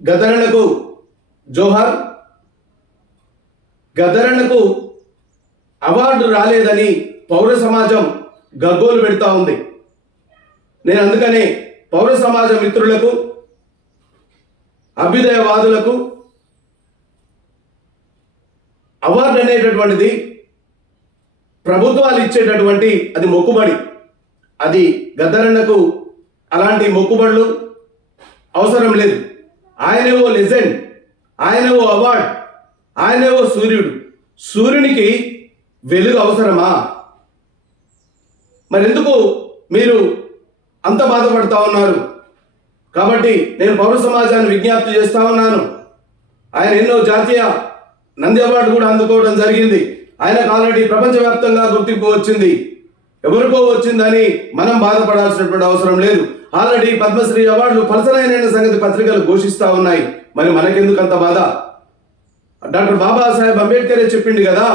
గద్దరన్నకు జోహార్. గద్దరన్నకు award రాలేదని పౌర సమాజం గగ్గోలు పెడతా ఉంది. నేను అందుకనే పౌర సమాజ మిత్రులకు, అభ్యుదయవాదులకు అవార్డు అనేటటువంటిది ప్రభుత్వాలు ఇచ్చేటటువంటి అది మొక్కుబడి. అది గద్దరన్నకు అలాంటి మొక్కుబడులు అవసరం లేదు. ఆయనేవో లెజెండ్, ఆయనేవో అవార్డ్, ఆయనేవో సూర్యుడు. సూర్యునికి వెలుగు అవసరమా? మరి ఎందుకు మీరు అంత బాధపడతా ఉన్నారు? కాబట్టి నేను పౌర సమాజాన్ని విజ్ఞప్తి చేస్తా ఉన్నాను. ఆయన ఎన్నో జాతీయ నంది అవార్డు కూడా అందుకోవడం జరిగింది. ఆయనకు ఆల్రెడీ ప్రపంచవ్యాప్తంగా గుర్తింపు వచ్చింది. ఎవరికో వచ్చిందని మనం బాధపడాల్సినటువంటి అవసరం లేదు. ఆల్రెడీ పద్మశ్రీ అవార్డులు పలసనైన సంగతి పత్రికలు ఘోషిస్తా ఉన్నాయి. మరి మనకెందుకు అంత బాధ? డాక్టర్ బాబాసాహెబ్ అంబేద్కరే చెప్పిండు కదా,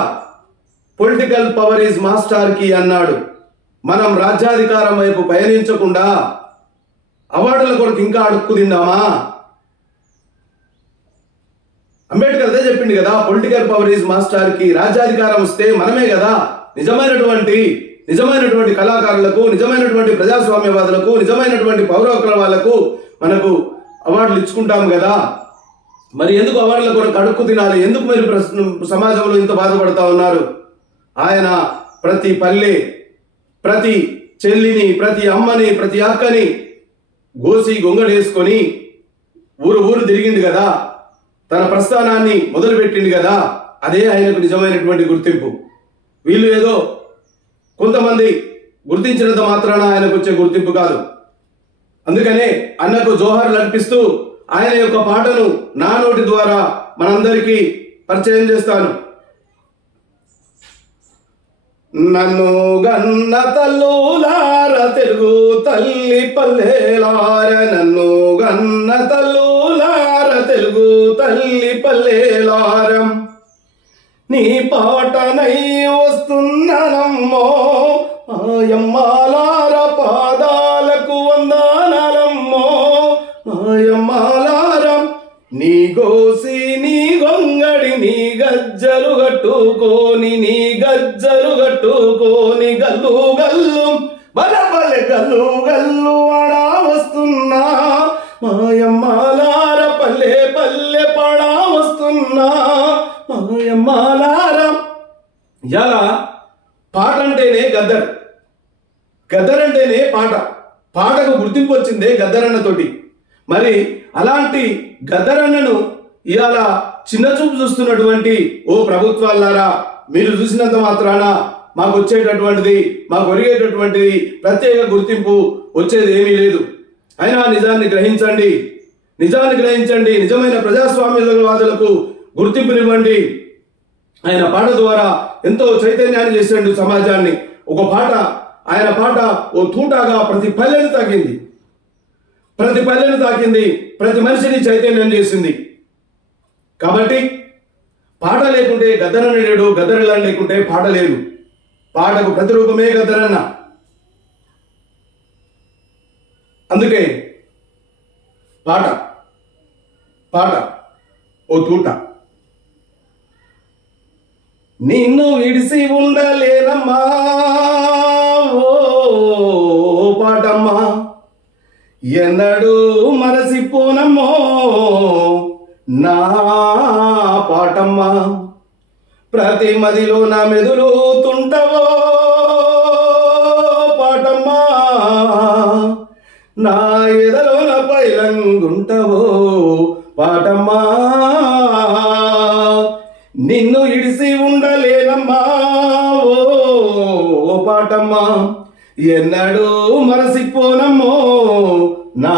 political power is master key అన్నాడు. మనం రాజ్యాధికారం వైపు పయనించకుండా అవార్డుల కొరకు ఇంకా అడుక్కు తిందామా? అంబేద్కర్ అదే చెప్పిండు కదా, political power is master key. రాజ్యాధికారం వస్తే మనమే కదా నిజమైనటువంటి కళాకారులకు, నిజమైనటువంటి ప్రజాస్వామ్యవాదులకు, నిజమైనటువంటి పౌర హక్కుల వాళ్లకు మనకు అవార్డులు ఇచ్చుకుంటాం కదా. మరి ఎందుకు అవార్డుల కొరకు అడుక్కు తినాలి? ఎందుకు మీరు సమాజంలో ఇంత బాధపడతా ఉన్నారు? ఆయన ప్రతి పల్లె, ప్రతి చెల్లిని, ప్రతి అమ్మని, ప్రతి అక్కని గోసి గొంగడేసుకొని ఊరు తిరిగిండు కదా, తన ప్రస్థానాన్ని మొదలుపెట్టిండు కదా. అదే ఆయనకు నిజమైనటువంటి గుర్తింపు. వీళ్ళు ఏదో కొంతమంది గుర్తించినంత మాత్రాన ఆయనకు వచ్చే గుర్తింపు కాదు. అందుకనే అన్నకు జోహార్లు అర్పిస్తూ ఆయన యొక్క పాటను నా నోటి ద్వారా మనందరికీ పరిచయం చేస్తాను. నన్ను గన్న తల్లులార తెలుగు తల్లి పల్లెలార, నన్ను గన్న తల్లులార తెలుగు తల్లి పల్లెలారం, నీ పాటనై వస్తున్ననమ్మో ఆయమ్మాలార, పాదాలకు వందనాలమ్మో ఆయమ్మాలారం. నీ గోసి నీ గొంగడి నీ గజ్జలు కట్టుకోని, నీ గజ్జలు కట్టుకోని గల్లు గల్లు బలబలె గల్లు గల్లు ఆడా వస్తున్నా మాయమ్మాలార, పల్లె పల్లె పాడా వస్తున్నా మాయమ్మాలార. ఇలా పాట అంటేనే గద్దర్ అంటేనే పాట. పాటకు గుర్తింపు వచ్చిందే గద్దరన్నతోటి. మరి అలాంటి గద్దరన్నను ఇవాళ చిన్న చూపు చూస్తున్నటువంటి ఓ ప్రభుత్వాలారా, మీరు చూసినంత మాత్రాన మాకు వచ్చేటటువంటిది, మాకు ఒరిగేటటువంటిది ప్రత్యేక గుర్తింపు వచ్చేది ఏమీ లేదు. అయినా నిజాన్ని గ్రహించండి. నిజమైన ప్రజాస్వామ్యవాదులకు గుర్తింపునివ్వండి. ఆయన పాట ద్వారా ఎంతో చైతన్యాన్ని చేశాడు సమాజాన్ని. ఒక పాట, ఆయన పాట ఓ తూటాగా ప్రతి పల్లెను తాకింది, ప్రతి మనిషిని చైతన్యం చేసింది. కాబట్టి పాట లేకుంటే గద్దరన్న లేడు, గద్దరన్న లేకుంటే పాట లేదు. పాటకు ప్రతిరూపమే గద్దరన్న. అందుకే పాట ఓ తూట. నిన్ను విడిసి ఉండలేనమ్మా ఓ పాటమ్మా, ఎన్నడూ మరసిపోనమ్మో నా పాటమ్మా. ప్రతి మదిలో నా మెదులుతుంటవో పాటమ్మా, నా ఎదలో నా పైలంగుంటవో పాటమ్మా. నిన్ను ఇడిసి ఉండలేనమ్మా ఓ పాటమ్మా, ఎన్నడూ మరసిపోనమ్మో నా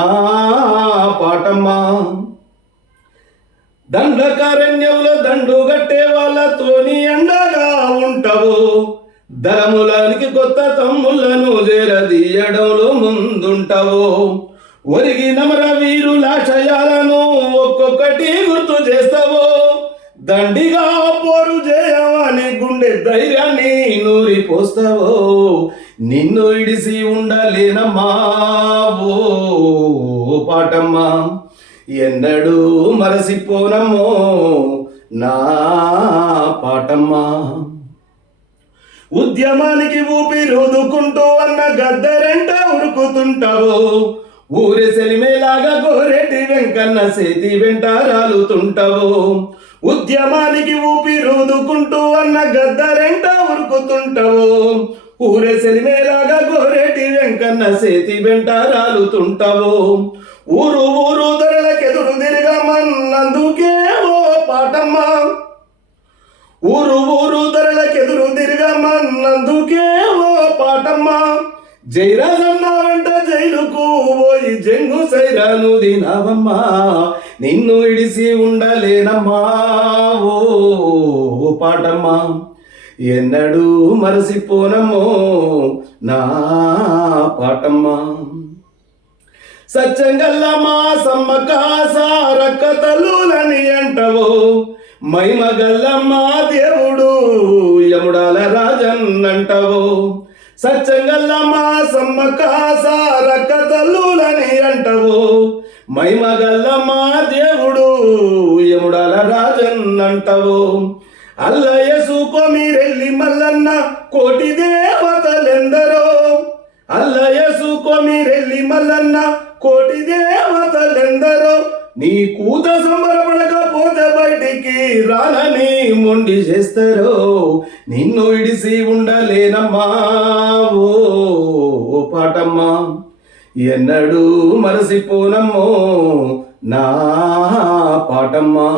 పాటమ్మా. దండకారణ్యంలో దండు గట్టే వాళ్ళతోని ఎండగా ఉంటావు, ధరములానికి కొత్త తమ్ములను చేరదీయడంలో ముందుంటావు. ఒరిగి నమర వీరులాశయాలను ఒక్కొక్కటి గుర్తు చేస్తావు, దండిగా పోరు చేయమని గుండె ధైర్యాన్ని నూరిపోస్తావు. నిన్ను ఇడిసి ఉండలేనమ్మా ఓ పాటమ్మా, ఎన్నడూ మరసిపోనమ్మో నా పాటమ్మా. ఉద్యమానికి ఊపిరుదుకుంటూ అన్న గద్దరెంట ఉరుకుతుంటావు, ఊరి సెలిమేలాగా గోరెటి వెంకన్న సేతి వెంట రాలుతుంటావు. ఉద్యమానికి ఊపిరుదుకుంటూ అన్న గద్దరెంట ఉరుకుతుంటావు, ఊరి సెలిమేలాగా గోరెటి వెంకన్న సేతి వెంట రాలుతుంటావు. ఊరు ఊరు దొరలకెదురు తిరగమన్నందుకే ఓ పాటమ్మా, ఊరు ఊరు ధరలకెదురు తిరగమన్నందుకే ఓ పాటమ్మా. జైరాజన్న వెంట జైలుకు పోయి జంగు సైరాను దినవమ్మా, నిన్ను ఇడిసి ఉండలేనమ్మా ఓ పాటమ్మా. ఎన్నడూ మరసిపోనమ్మో నా పాటమ్మా. సత్యంగల్ల మా సమ్మక సారక్క తల్లులని అంటవో, మైమగల్లమ్మ దేవుడు యముడాల రాజన్నంటవో. సత్యంగల్లమ్మ సమ్మక్క సారక్క తల్లులని అంటవో, మైమగల్లమ్మ దేవుడు యముడాల రాజన్నంటవో. అల్లయేసు కొమిరెల్లి మల్లన్న కోటి దేవతలెందరో, అల్లయేసు కొమిరెల్లి మల్లన్న కోటి దేవతలెందరో. నీ కూత సంబరపడకపోతే బయటికి రానని మొండి చేస్తారో, నిన్ను ఇడిసి ఉండలేనమ్మా ఓ పాటమ్మా. ఎన్నడూ మరసిపోనమ్మో నా పాటమ్మా.